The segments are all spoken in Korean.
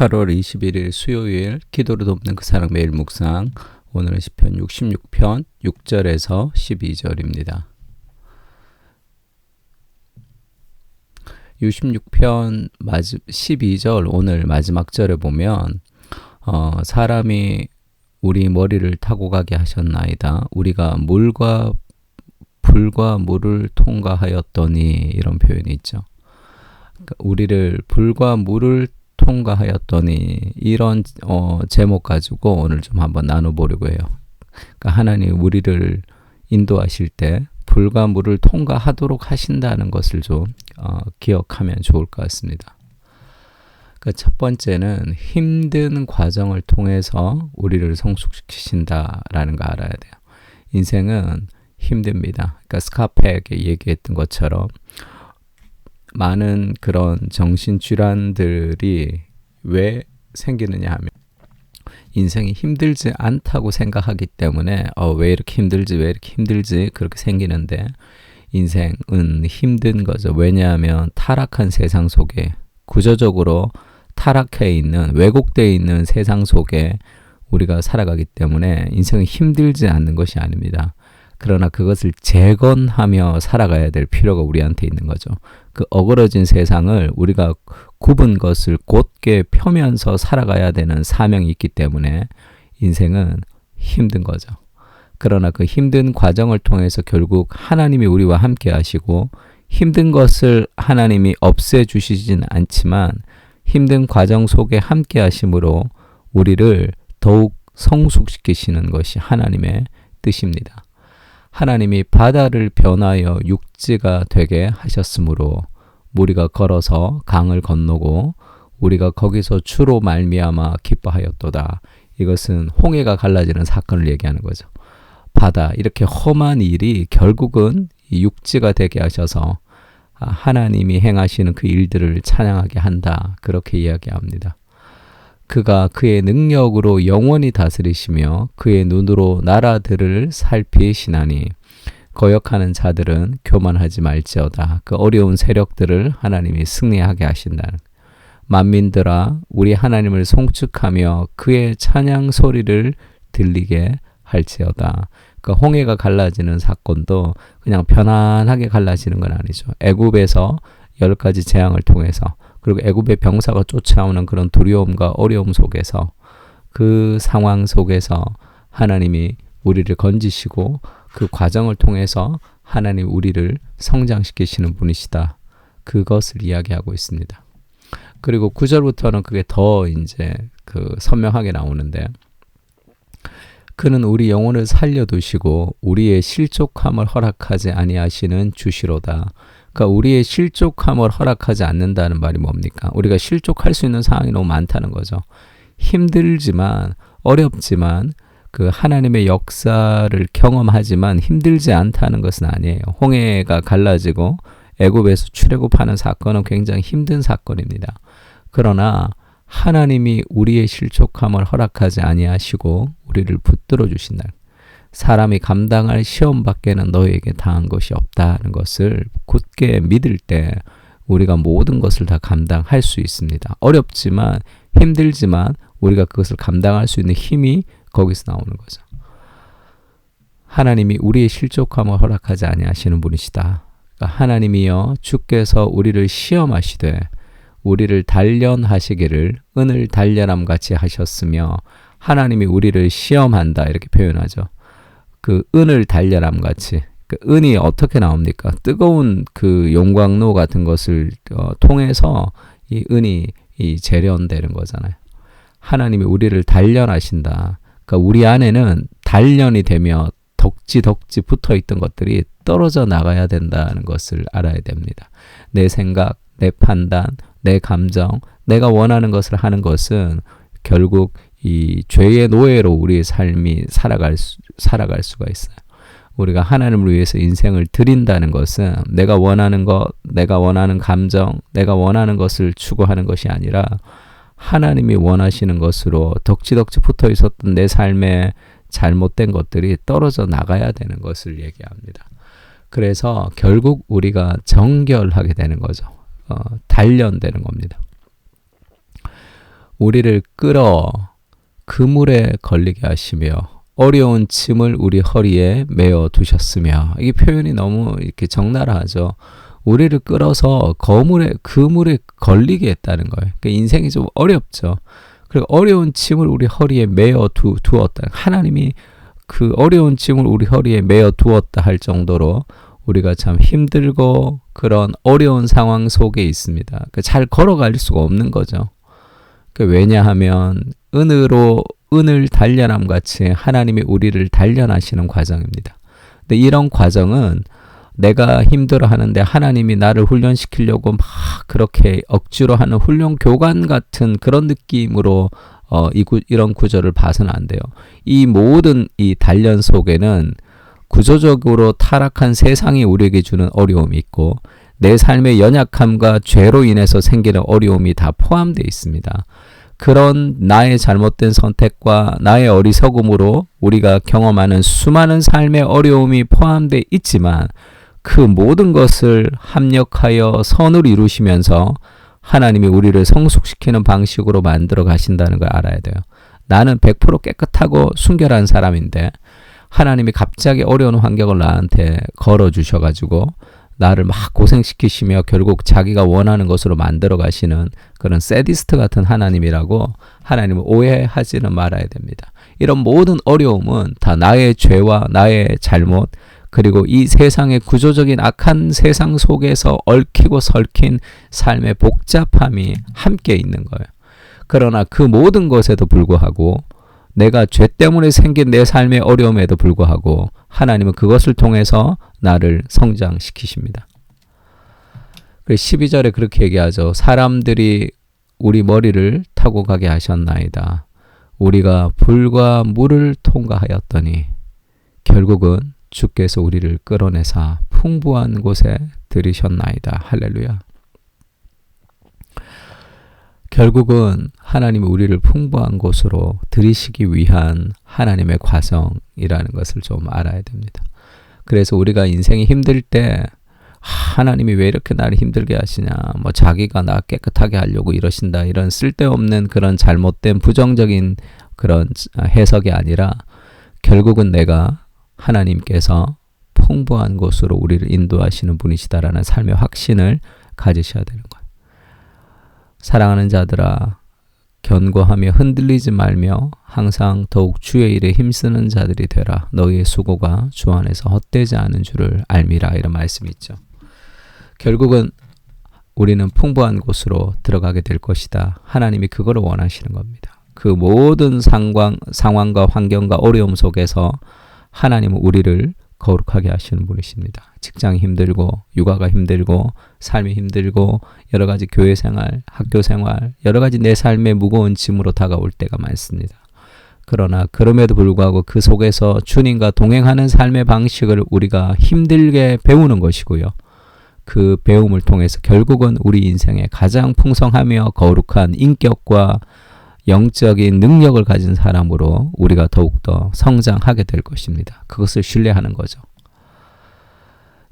8월 21일 수요일 기도를 돕는 그 사랑 매일 묵상. 오늘은 시편 66편 6절에서 12절입니다. 66편 12절 오늘 마지막 절에 보면 사람이 우리 머리를 타고 가게 하셨나이다. 우리가 물과 불과 물을 통과하였더니 이런 표현이 있죠. 그러니까 우리를 불과 물을 통과하였더니 이런 제목 가지고 오늘 좀 한번 나눠보려고 해요. 그러니까 하나님 우리를 인도하실 때 불과 물을 통과하도록 하신다는 것을 좀 기억하면 좋을 것 같습니다. 그러니까 첫 번째는 힘든 과정을 통해서 우리를 성숙시키신다라는 거 알아야 돼요. 인생은 힘듭니다. 그러니까 스카페에게 얘기했던 것처럼 많은 그런 정신질환들이 왜 생기느냐 하면 인생이 힘들지 않다고 생각하기 때문에 왜 이렇게 힘들지 그렇게 생기는데 인생은 힘든 거죠. 왜냐하면 타락한 세상 속에 구조적으로 타락해 있는 왜곡되어 있는 세상 속에 우리가 살아가기 때문에 인생은 힘들지 않는 것이 아닙니다. 그러나 그것을 재건하며 살아가야 될 필요가 우리한테 있는 거죠. 그 어그러진 세상을 우리가 굽은 것을 곧게 펴면서 살아가야 되는 사명이 있기 때문에 인생은 힘든 거죠. 그러나 그 힘든 과정을 통해서 결국 하나님이 우리와 함께 하시고 힘든 것을 하나님이 없애주시진 않지만 힘든 과정 속에 함께 하심으로 우리를 더욱 성숙시키시는 것이 하나님의 뜻입니다. 하나님이 바다를 변하여 육지가 되게 하셨으므로 우리가 걸어서 강을 건너고 우리가 거기서 주로 말미암아 기뻐하였도다. 이것은 홍해가 갈라지는 사건을 얘기하는 거죠. 바다, 이렇게 험한 일이 결국은 이 육지가 되게 하셔서 하나님이 행하시는 그 일들을 찬양하게 한다. 그렇게 이야기합니다. 그가 그의 능력으로 영원히 다스리시며 그의 눈으로 나라들을 살피시나니 거역하는 자들은 교만하지 말지어다. 그 어려운 세력들을 하나님이 승리하게 하신다는. 만민들아 우리 하나님을 송축하며 그의 찬양 소리를 들리게 할지어다. 그 홍해가 갈라지는 사건도 그냥 편안하게 갈라지는 건 아니죠. 애굽에서 10가지 재앙을 통해서 그리고 애굽의 병사가 쫓아오는 그런 두려움과 어려움 속에서 그 상황 속에서 하나님이 우리를 건지시고 그 과정을 통해서 하나님 우리를 성장시키시는 분이시다. 그것을 이야기하고 있습니다. 그리고 9절부터는 그게 더 이제 선명하게 나오는데 그는 우리 영혼을 살려두시고 우리의 실족함을 허락하지 아니하시는 주시로다. 그러니까 우리의 실족함을 허락하지 않는다는 말이 뭡니까? 우리가 실족할 수 있는 상황이 너무 많다는 거죠. 힘들지만 어렵지만 그 하나님의 역사를 경험하지만 힘들지 않다는 것은 아니에요. 홍해가 갈라지고 애굽에서 출애굽하는 사건은 굉장히 힘든 사건입니다. 그러나 하나님이 우리의 실족함을 허락하지 아니하시고 우리를 붙들어 주신다. 사람이 감당할 시험 밖에는 너에게 당한 것이 없다는 것을 굳게 믿을 때 우리가 모든 것을 다 감당할 수 있습니다. 어렵지만 힘들지만 우리가 그것을 감당할 수 있는 힘이 거기서 나오는 거죠. 하나님이 우리의 실족함을 허락하지 아니하시는 분이시다. 그러니까 하나님이여 주께서 우리를 시험하시되 우리를 단련하시기를 은을 단련함 같이 하셨으며 하나님이 우리를 시험한다 이렇게 표현하죠. 그 은을 단련함 같이 그 은이 어떻게 나옵니까? 뜨거운 그 용광로 같은 것을 통해서 이 은이 재련되는 거잖아요. 하나님이 우리를 단련하신다. 그러니까 우리 안에는 단련이 되며 덕지 붙어있던 것들이 떨어져 나가야 된다는 것을 알아야 됩니다. 내 생각, 내 판단, 내 감정, 내가 원하는 것을 하는 것은 결국 이 죄의 노예로 우리의 삶이 살아갈 수가 있어요. 우리가 하나님을 위해서 인생을 드린다는 것은 내가 원하는 것, 내가 원하는 감정, 내가 원하는 것을 추구하는 것이 아니라 하나님이 원하시는 것으로 덕지 붙어 있었던 내 삶에 잘못된 것들이 떨어져 나가야 되는 것을 얘기합니다. 그래서 결국 우리가 정결하게 되는 거죠. 단련되는 겁니다. 우리를 끌어 그물에 걸리게 하시며 어려운 짐을 우리 허리에 메어 두셨으며. 이 표현이 너무 이렇게 적나라하죠. 우리를 끌어서 그물에 걸리게 했다는 거예요. 그러니까 인생이 좀 어렵죠. 그리고 어려운 짐을 우리 허리에 메어 두었다. 하나님이 그 어려운 짐을 우리 허리에 메어 두었다 할 정도로 우리가 참 힘들고 그런 어려운 상황 속에 있습니다. 그러니까 잘 걸어갈 수가 없는 거죠. 그러니까 왜냐하면 은을 단련함 같이 하나님이 우리를 단련하시는 과정입니다. 근데 이런 과정은 내가 힘들어 하는데 하나님이 나를 훈련시키려고 막 그렇게 억지로 하는 훈련 교관 같은 그런 느낌으로 이런 구절을 봐서는 안 돼요. 이 모든 이 단련 속에는 구조적으로 타락한 세상이 우리에게 주는 어려움이 있고 내 삶의 연약함과 죄로 인해서 생기는 어려움이 다 포함되어 있습니다. 그런 나의 잘못된 선택과 나의 어리석음으로 우리가 경험하는 수많은 삶의 어려움이 포함되어 있지만 그 모든 것을 합력하여 선을 이루시면서 하나님이 우리를 성숙시키는 방식으로 만들어 가신다는 걸 알아야 돼요. 나는 100% 깨끗하고 순결한 사람인데 하나님이 갑자기 어려운 환경을 나한테 걸어주셔가지고 나를 막 고생시키시며 결국 자기가 원하는 것으로 만들어 가시는 그런 세디스트 같은 하나님이라고 하나님을 오해하지는 말아야 됩니다. 이런 모든 어려움은 다 나의 죄와 나의 잘못 그리고 이 세상의 구조적인 악한 세상 속에서 얽히고 설킨 삶의 복잡함이 함께 있는 거예요. 그러나 그 모든 것에도 불구하고 내가 죄 때문에 생긴 내 삶의 어려움에도 불구하고 하나님은 그것을 통해서 나를 성장시키십니다. 12절에 그렇게 얘기하죠. 사람들이 우리 머리를 타고 가게 하셨나이다. 우리가 불과 물을 통과하였더니 결국은 주께서 우리를 끌어내사 풍부한 곳에 들이셨나이다. 할렐루야. 결국은 하나님이 우리를 풍부한 곳으로 들이시기 위한 하나님의 과정이라는 것을 좀 알아야 됩니다. 그래서 우리가 인생이 힘들 때 하나님이 왜 이렇게 나를 힘들게 하시냐, 뭐 자기가 나 깨끗하게 하려고 이러신다, 이런 쓸데없는 그런 잘못된 부정적인 그런 해석이 아니라 결국은 내가 하나님께서 풍부한 곳으로 우리를 인도하시는 분이시다라는 삶의 확신을 가지셔야 되는 거예요. 사랑하는 자들아, 견고하며 흔들리지 말며 항상 더욱 주의 일에 힘쓰는 자들이 되라. 너희의 수고가 주 안에서 헛되지 않은 줄을 알미라. 이런 말씀이 있죠. 결국은 우리는 풍부한 곳으로 들어가게 될 것이다. 하나님이 그거를 원하시는 겁니다. 그 모든 상황과 환경과 어려움 속에서 하나님은 우리를 거룩하게 하시는 분이십니다. 직장이 힘들고 육아가 힘들고 삶이 힘들고 여러 가지 교회 생활, 학교 생활, 여러 가지 내 삶의 무거운 짐으로 다가올 때가 많습니다. 그러나 그럼에도 불구하고 그 속에서 주님과 동행하는 삶의 방식을 우리가 힘들게 배우는 것이고요. 그 배움을 통해서 결국은 우리 인생에 가장 풍성하며 거룩한 인격과 영적인 능력을 가진 사람으로 우리가 더욱더 성장하게 될 것입니다. 그것을 신뢰하는 거죠.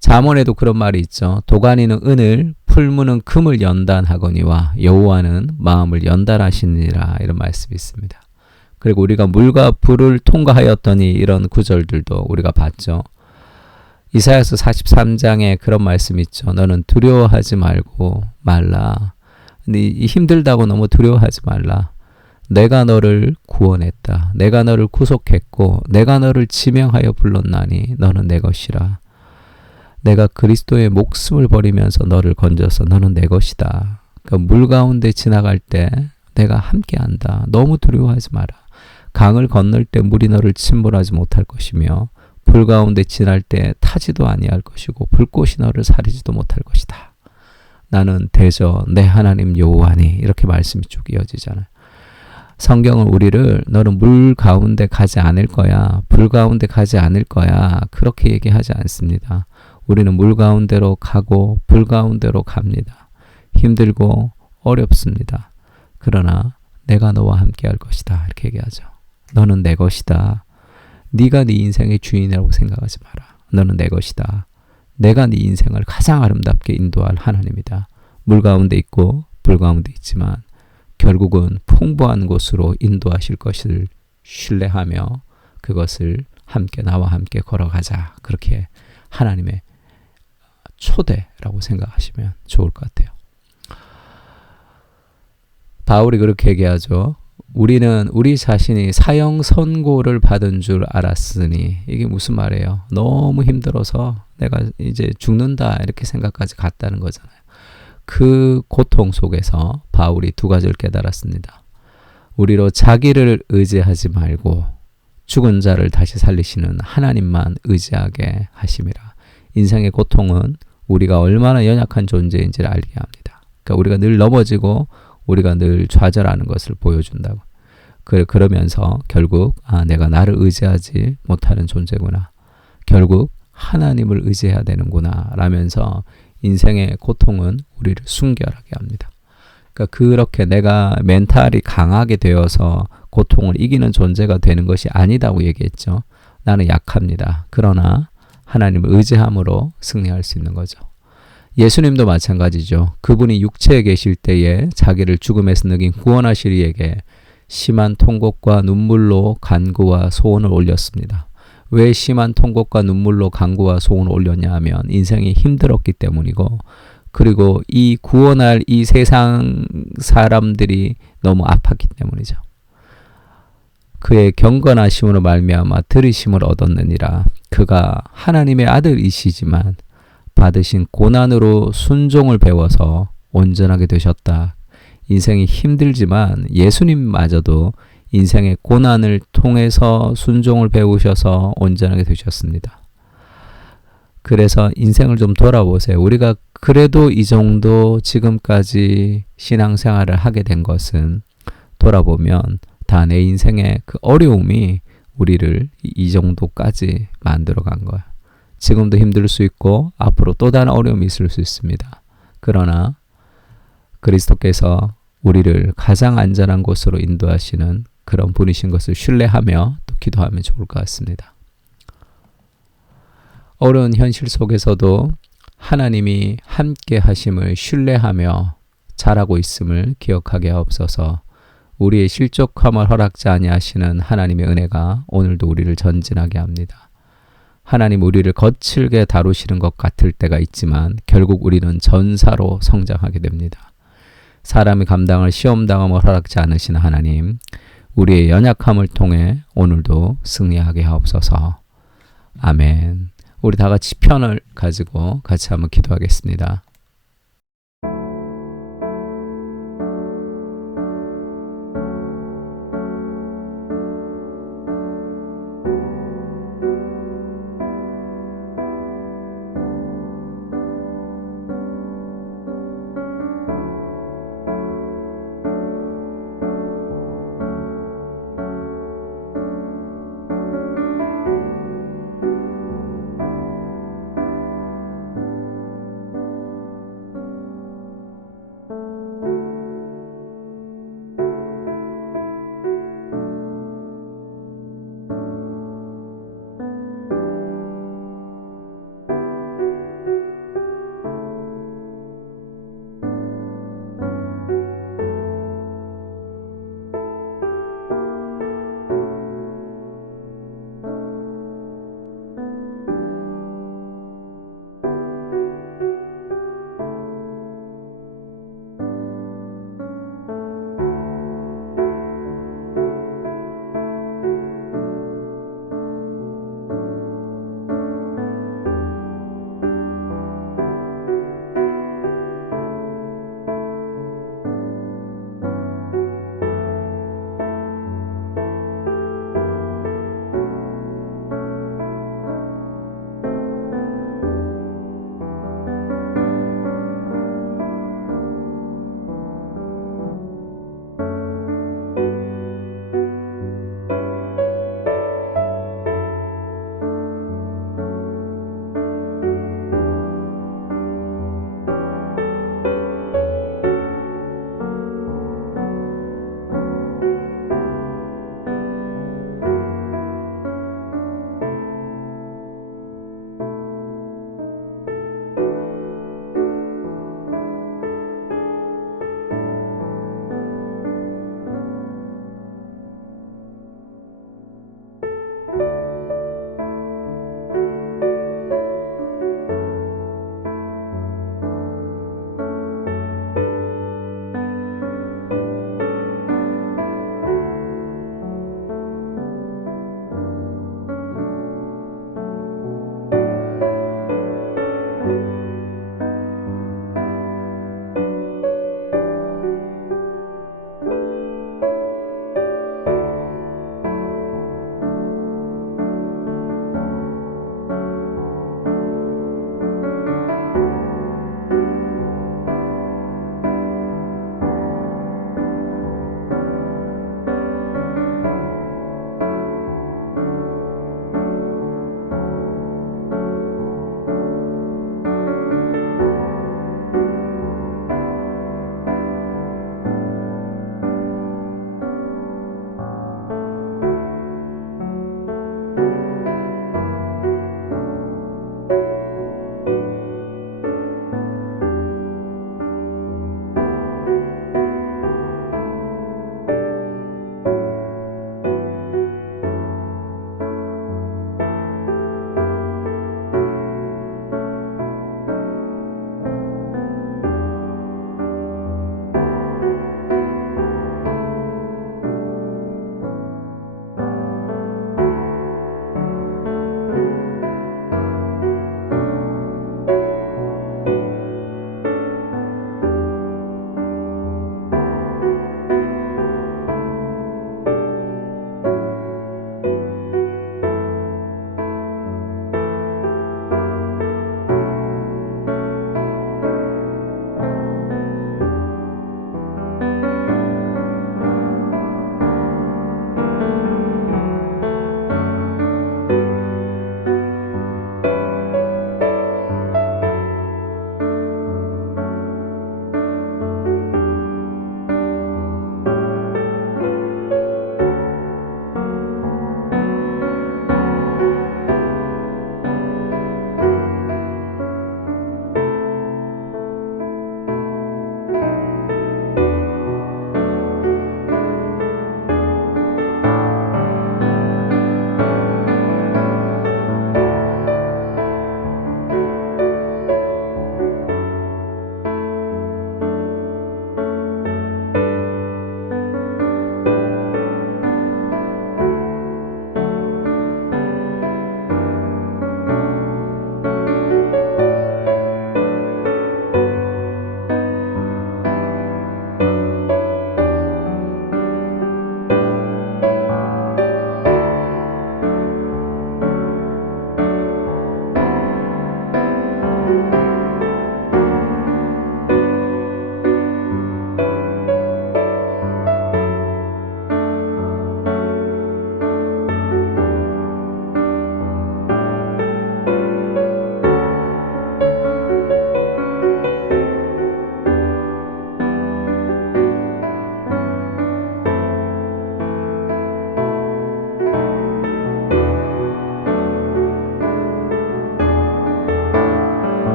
잠언에도 그런 말이 있죠. 도가니는 은을, 풀무는 금을 연단하거니와 여호와는 마음을 연단하시니라. 이런 말씀이 있습니다. 그리고 우리가 물과 불을 통과하였더니 이런 구절들도 우리가 봤죠. 이사야서 43장에 그런 말씀이 있죠. 너는 두려워하지 말라. 근데 힘들다고 너무 두려워하지 말라. 내가 너를 구원했다. 내가 너를 구속했고 내가 너를 지명하여 불렀나니 너는 내 것이라. 내가 그리스도의 목숨을 버리면서 너를 건져서 너는 내 것이다. 그러니까 물 가운데 지나갈 때 내가 함께한다. 너무 두려워하지 마라. 강을 건널 때 물이 너를 침몰하지 못할 것이며 불 가운데 지날 때 타지도 아니할 것이고 불꽃이 너를 사리지도 못할 것이다. 나는 대저 내 하나님 여호와니. 이렇게 말씀이 쭉 이어지잖아요. 성경은 우리를 너는 물 가운데 가지 않을 거야. 불 가운데 가지 않을 거야. 그렇게 얘기하지 않습니다. 우리는 물 가운데로 가고 불 가운데로 갑니다. 힘들고 어렵습니다. 그러나 내가 너와 함께 할 것이다. 이렇게 얘기하죠. 너는 내 것이다. 네가 네 인생의 주인이라고 생각하지 마라. 너는 내 것이다. 내가 네 인생을 가장 아름답게 인도할 하나님이다. 물 가운데 있고 불 가운데 있지만 결국은 풍부한 곳으로 인도하실 것을 신뢰하며 그것을 함께 나와 함께 걸어가자. 그렇게 하나님의 초대라고 생각하시면 좋을 것 같아요. 바울이 그렇게 얘기하죠. 우리는 우리 자신이 사형 선고를 받은 줄 알았으니, 이게 무슨 말이에요? 너무 힘들어서 내가 이제 죽는다 이렇게 생각까지 갔다는 거잖아요. 그 고통 속에서 바울이 두 가지를 깨달았습니다. 우리로 자기를 의지하지 말고 죽은 자를 다시 살리시는 하나님만 의지하게 하심이라. 인생의 고통은 우리가 얼마나 연약한 존재인지를 알게 합니다. 그러니까 우리가 늘 넘어지고 우리가 늘 좌절하는 것을 보여준다고. 그러면서 결국 내가 나를 의지하지 못하는 존재구나. 결국 하나님을 의지해야 되는구나 라면서 인생의 고통은 우리를 순결하게 합니다. 그러니까 그렇게 내가 멘탈이 강하게 되어서 고통을 이기는 존재가 되는 것이 아니다고 얘기했죠. 나는 약합니다. 그러나 하나님을 의지함으로 승리할 수 있는 거죠. 예수님도 마찬가지죠. 그분이 육체에 계실 때에 자기를 죽음에서 능히 구원하실 이에게 심한 통곡과 눈물로 간구와 소원을 올렸습니다. 왜 심한 통곡과 눈물로 간구와 소원을 올렸냐 하면 인생이 힘들었기 때문이고, 그리고 이 구원할 이 세상 사람들이 너무 아팠기 때문이죠. 그의 경건하심으로 말미암아 들으심을 얻었느니라. 그가 하나님의 아들이시지만 받으신 고난으로 순종을 배워서 온전하게 되셨다. 인생이 힘들지만 예수님마저도 인생의 고난을 통해서 순종을 배우셔서 온전하게 되셨습니다. 그래서 인생을 좀 돌아보세요. 우리가 그래도 이 정도 지금까지 신앙생활을 하게 된 것은 돌아보면 다 내 인생의 그 어려움이 우리를 이 정도까지 만들어 간 거야. 지금도 힘들 수 있고 앞으로 또 다른 어려움이 있을 수 있습니다. 그러나 그리스도께서 우리를 가장 안전한 곳으로 인도하시는 그런 분이신 것을 신뢰하며 또 기도하면 좋을 것 같습니다. 어려운 현실 속에서도 하나님이 함께 하심을 신뢰하며 잘하고 있음을 기억하게 하옵소서. 우리의 실족함을 허락지 아니하시는 하나님의 은혜가 오늘도 우리를 전진하게 합니다. 하나님 우리를 거칠게 다루시는 것 같을 때가 있지만 결국 우리는 전사로 성장하게 됩니다. 사람이 감당할 시험당함을 허락지 않으시는 하나님, 우리의 연약함을 통해 오늘도 승리하게 하옵소서. 아멘. 우리 다 같이 편을 가지고 같이 한번 기도하겠습니다.